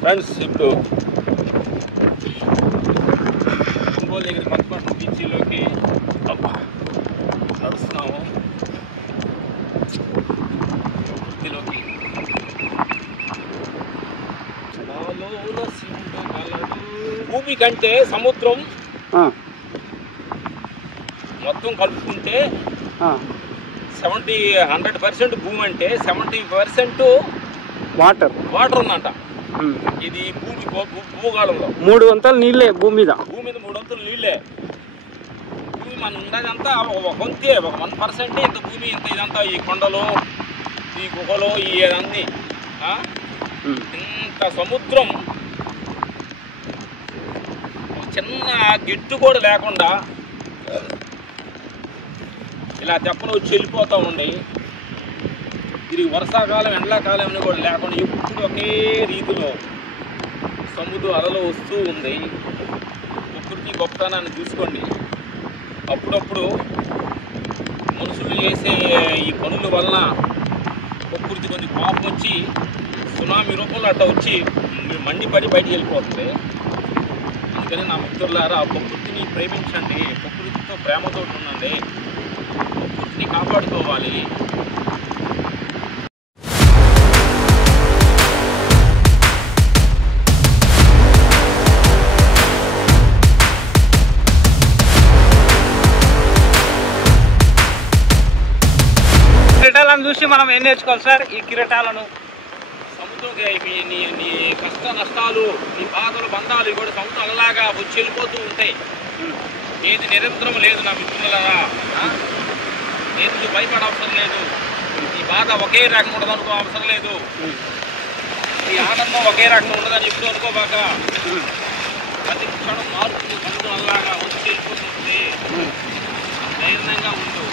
Friends ఇప్పుడు ఒంగోలు దగ్గర మత్స్యపట్నం బీచ్లోకి నడుస్తున్నాము. బీచ్లోకి భూమి కంటే సముద్రం మొత్తం కలుపుకుంటే 100% భూమి అంటే 70% వాటర్ ఉందంట. ఇది భూమి భూగోళంలో 3 వంతులు నీళ్ళే. భూమి మీద 3 వంతులు నీళ్ళే. భూమి మన ఉండదంతా ఒక వంతే, ఒక 1% ఇంత భూమి, ఇంత ఇదంతా ఈ కొండలు, ఈ గుహలు, ఈ అన్నీ ఇంత సముద్రం చిన్న గిట్టు కూడా లేకుండా ఇలా తెప్పను వచ్చి వెళ్ళిపోతూ ఉండి, ఇది వర్షాకాలం ఎండాకాలం అని కూడా లేకుండా ఎప్పుడు ఒకే రీతిలో సముద్రం అలలు వస్తూ ఉంది. ప్రకృతి గొప్పతనాన్ని చూసుకోండి. అప్పుడప్పుడు మనుషులు చేసే ఈ పనుల వలన ప్రకృతి కొంచెం కోపం వచ్చి సునామీ రూపంలో అట్లా వచ్చి మండిపడి బయటికి వెళ్ళిపోతుంది. అందుకని నా మిత్రులారా, ప్రకృతిని ప్రేమించండి, ప్రకృతితో ప్రేమతో ఉండండి, ప్రకృతిని కాపాడుకోవాలి. కిరీటాలను చూసి మనం ఏం నేర్చుకోవాలి సార్? ఈ కిరీటాలను సముద్రం నీ కష్ట నష్టాలు, నీ బాధలు, బంధాలు కూడా సముద్రం అలాగా వచ్చి వెళ్ళిపోతూ ఉంటాయి. ఏది నిరంతరం లేదు నా మిత్రులారా. ఏది భయపడ అవసరం లేదు. ఈ బాధ ఒకే రకంగా ఉండదు అనుకో అవసరం లేదు. ఈ ఆనందం ఒకే రకంగా ఉండదని ఎప్పుడు అనుకోబాక. ప్రతి క్షణం మారుతుంది. సముద్రం అలాగా వచ్చి వెళ్ళిపోతుంది. ధైర్యంగా ఉండు.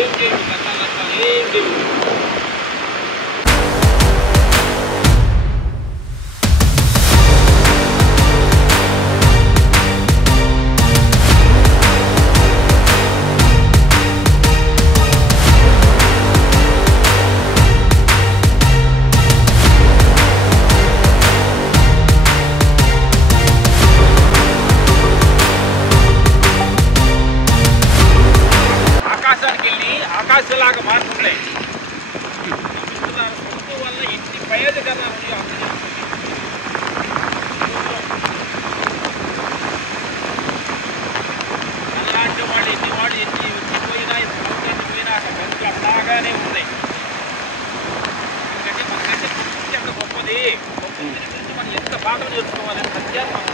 ఏం చేయదు, కష్టాలు నష్టాలు ఏం చేయదు. ఆకాశలాగా మారుతున్నాయి. సముద్రం వల్ల ఎన్ని ప్రయోజనాలు ఉన్నాయో అలాంటి వాళ్ళు ఎన్ని వచ్చిపోయినా పోయినా మంచి అలాగానే ఉన్నాయి. ఎందుకంటే మనకంటే ప్రకృతి ఎంత గొప్పది. ప్రకృతిని గురించి మనం ఎంత బాగా నేర్చుకోవాలి. సత్యాన్ని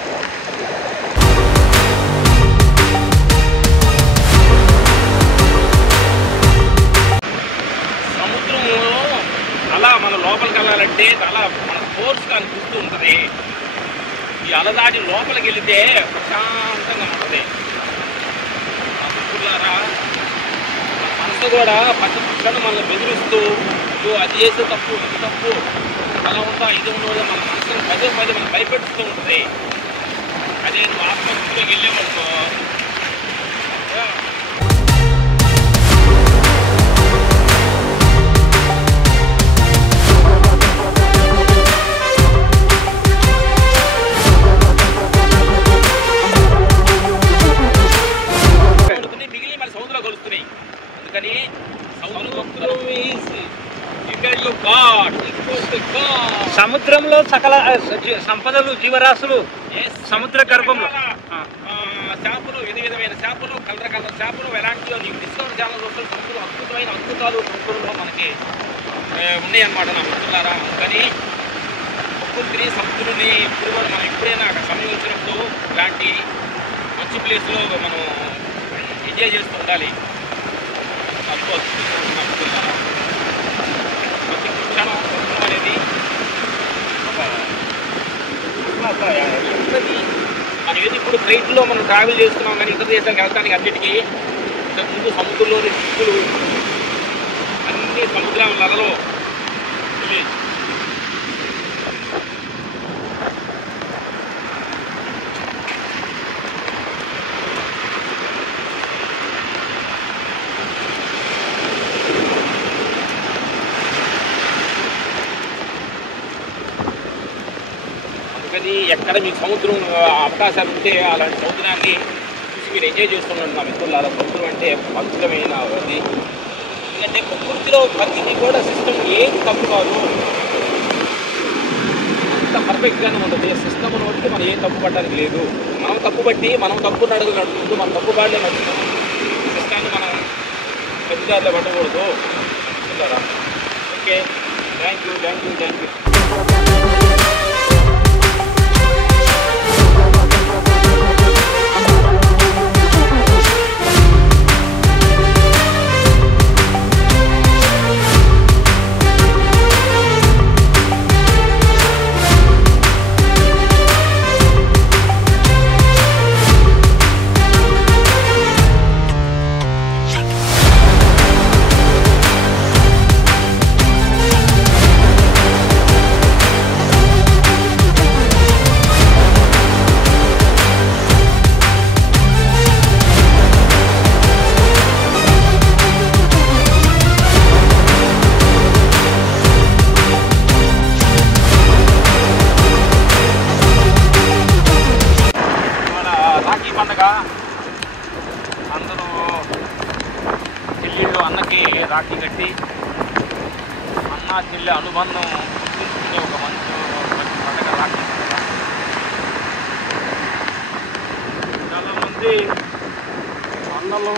అలా మన లోపలికి వెళ్ళాలంటే చాలా మన ఫోర్స్గా అనిపిస్తూ ఉంటుంది. ఈ అలదాటి లోపలికి వెళితే ప్రశాంతంగా ఉంటుంది. మిత్రులారా, మన మనసు కూడా పక్క పక్కన మనల్ని బెదిరిస్తూ అది చేసే తప్పు, ఇది తప్పు, అలా ఉందా, ఇది ఉండదు, మన మనసుని పదే మనం భయపెడుతూ ఉంటుంది. అదే నువ్వు ఆత్మహత్యలోకి వెళ్ళేవాడుకో సముద్రంలో సకల సంపదలు, జీవరాశులు సముద్ర గర్భంలో చేపలు, విధమైన చేపలు, కలర్ చేపలు, ఎలాంటిలో నీకు డిస్కవర్ ఛానల్ సముద్రం అద్భుతమైన అద్భుతాలు సముద్రంలో మనకి ఉన్నాయన్నమాట నా మిత్రులారా. కానీ ప్రకృతిని, సముద్రుని ఇప్పుడు కూడా మనం ఎప్పుడైనా అక్కడ సమయం వచ్చినప్పుడు ఇలాంటి మంచి ప్లేస్లో మనం ఎంజాయ్ చేస్తూ ఉండాలి. అనుకోవచ్చు నా మిత్రులారా. ప్రతి క్షణం సముద్రం అనేది మనం ఏది ఇప్పుడు ఫ్లైట్లో మనం ట్రావెల్ చేస్తున్నాం, కానీ ఇతర దేశానికి వెళ్ళడానికి అన్నిటికీ ఇంతకుముందు సముద్రంలోని దిక్కులు అన్ని సముద్రాలలో అది ఎక్కడ మీకు సముద్రం అవకాశాలు ఉంటే అలాంటి సముద్రాన్ని చూసి మీరు ఎంజాయ్ చేస్తున్నారు నా మిత్రులారా. సముద్రం అంటే అద్భుతమైన అది. ఎందుకంటే ప్రకృతిలో ప్రతిదీ కూడా సిస్టమ్ ఏది తప్పు కాదు, అంత పర్ఫెక్ట్గానే ఉంటుంది. సిస్టమ్ను బట్టి మనం ఏం తప్పు పడడానికి లేదు. మనం తప్పు బట్టి మనం తప్పు నడుగు నడుపుకుంటూ మనం తప్పు పాడలే నడుపుతాం. సిస్టాన్ని మనం పెద్దదారిలో పట్టకూడదు మిత్రులారా. Okay, thank you. అందరూ చెల్లెళ్ళు అన్నకి రాఖీ కట్టి అన్న చెల్లె అనుబంధం గుర్తుంచుకునే ఒక మంచి పండుగ రాఖీ పండుగ. చాలామంది అన్నలు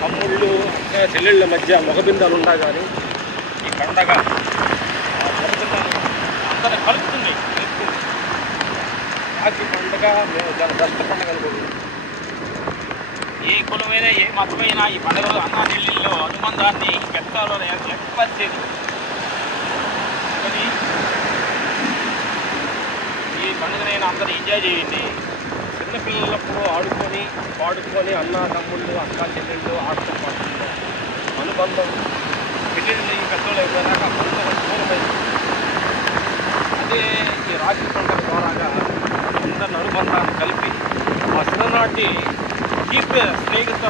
తమ్ముళ్ళు అక్క చెల్లెళ్ళ మధ్య మగబిందాలు ఉన్నా కానీ ఈ పండగ మగబిందాలు అందరూ కలుపుతుంది. రాఖీ పండుగ మేము చాలా బెస్ట్ పండుగ అనుకుంటున్నాం. ఏ కులమైనా ఏ మతమైనా ఈ పండుగలో అన్నా చెల్లెల్లో అనుబంధాన్ని పెద్దలో ఏర్పరిచేది. కానీ ఈ పండుగనైనా అందరూ ఎంజాయ్ చేయండి. చిన్నపిల్లలప్పుడు ఆడుకొని పాడుకొని అన్న తమ్ముళ్ళు అక్క చెల్లెళ్ళు ఆడుతూ పాడుతుంటాం. అనుబంధం పెళ్ళిళ్ళు ఈ పెద్దలు అయిపోయినాక అనుబంధం దూరమైంది. అదే ఈ రాఖీ పండుగ ద్వారాగా అందరిని అనుబంధాన్ని కలిపి ఆ చిన్ననాటి స్నేహిత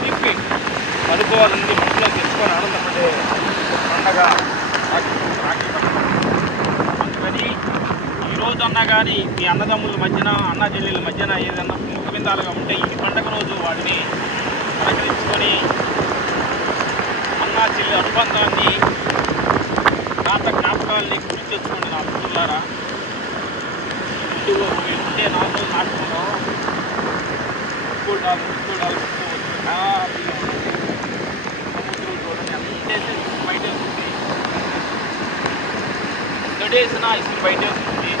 తీపి అనుభవాలన్నీ మనసులో తెచ్చుకొని ఆనందపడే పండగ రాఖీ పండుగ. అందుకని ఈరోజు అన్నా కానీ మీ అన్నదమ్ముల మధ్యన అన్న చెల్లెళ్ళ మధ్యన ఏదన్నా ముఖబిందాలుగా ఉంటే ఈ పండగ రోజు వాటిని సహకరించుకొని అన్నా చెల్లి అనుబంధాన్ని జ్ఞాపకాలని గుర్తు తెచ్చుకోండి నా మిత్రులారా. ఉంటే 4 రోజులు నాటుకున్నాం చూడాలి హ్యాపీగా ఉంటుంది. సముద్రం చూడండి అంతేసి బయట వస్తుంది, గడేసిన ఇసుకు బయట వస్తుంది.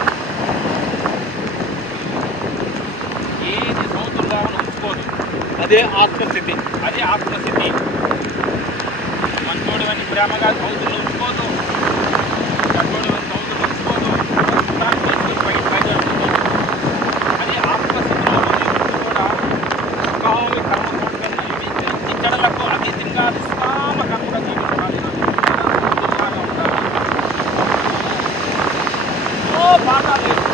ఏది సముద్రంగా ఉంచుకోదు. అదే ఆత్మస్థితి. మంచోడు అని ప్రేమగా సముద్రంలో ఉంచుకోదు, చెడ్డోడు అని సముద్రంలో ఉంచుకోదు. బయట వస్తుంది. అది ఆత్మస్థితిలో కూడా సుఖాలు కర్మ చెడలకు అతీతంగా నిష్కామ కర్మగా జీవించాలి. బాధ లేదు.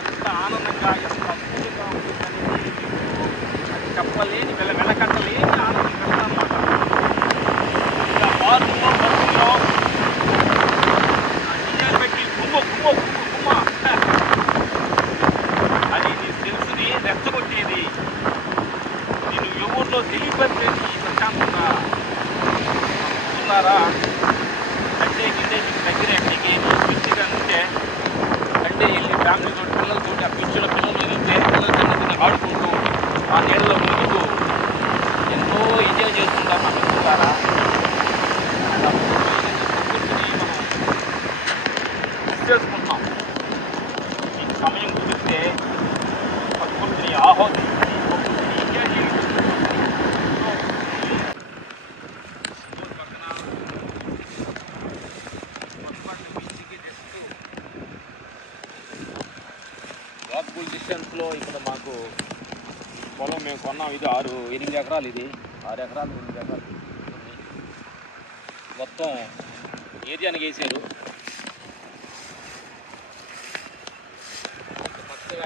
ఎంత ఆనందంగా ఎంత అద్భుతంగా ఉంటుందనేది చెప్పలేని వెలకట్టలేని ఆనందం కట్టనమాట. ఇంకా బారులో బస్సులో డిజైన్ పెట్టి గుమ్మ అది నీ తెలుసుని రెచ్చగొట్టేది, నేను ఎవరిలో తెలియపరిచేది ప్రశాంతంగా చూస్తున్నారా. అంటే గిడ్డే మీకు దగ్గర ఎక్కడికి పిచ్చిగా ఉంటే అంటే వెళ్ళి ఫ్యామిలీతో పిల్లలతో ఆ పిచ్చుల పిల్లలు వెళ్తే పిల్లలు చిన్న ఆడుకుంటూ ఆ నీళ్ళలో మునుగుతూ ఎంతో ఎంజాయ్ చేస్తుంటారు నా మిత్రులారా. మనం చేసుకుంటున్నాం. మీకు సమయం కుదిరితే ప్రకృతిని ఆహ్వానించి ప్రకృతిని ఎంజాయ్ చేయండి. వాకబుల్ డిస్టెన్స్లో ఇక్కడ మాకు పొలం మేము కొన్నాం. ఇది 8 ఎకరాలు. ఇది 6 ఎకరాలు 8 ఎకరాలు మొత్తం ఏరియానికి వేసారు.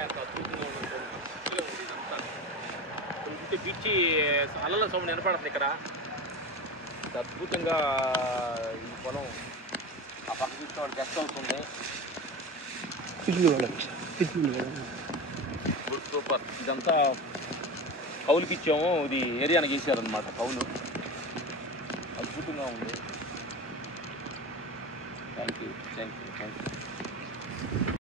ఎంత అద్భుతంగా ఉంటుంది, మంచిగా ఉంది ఇదంతా. ఇంటి పిచ్చి అలల సౌండ్ వినపడుతుంది ఇక్కడ. అద్భుతంగా ఈ పొలం ఆ పక్క చూస్తే వాడు గెస్ట్ అవుతుంది. Good, super. ఇదంతా కౌలుకి ఇచ్చాము, ఇది ఏరియానికి వేసారనమాట కౌలు. అద్భుతంగా ఉంది. Thank you.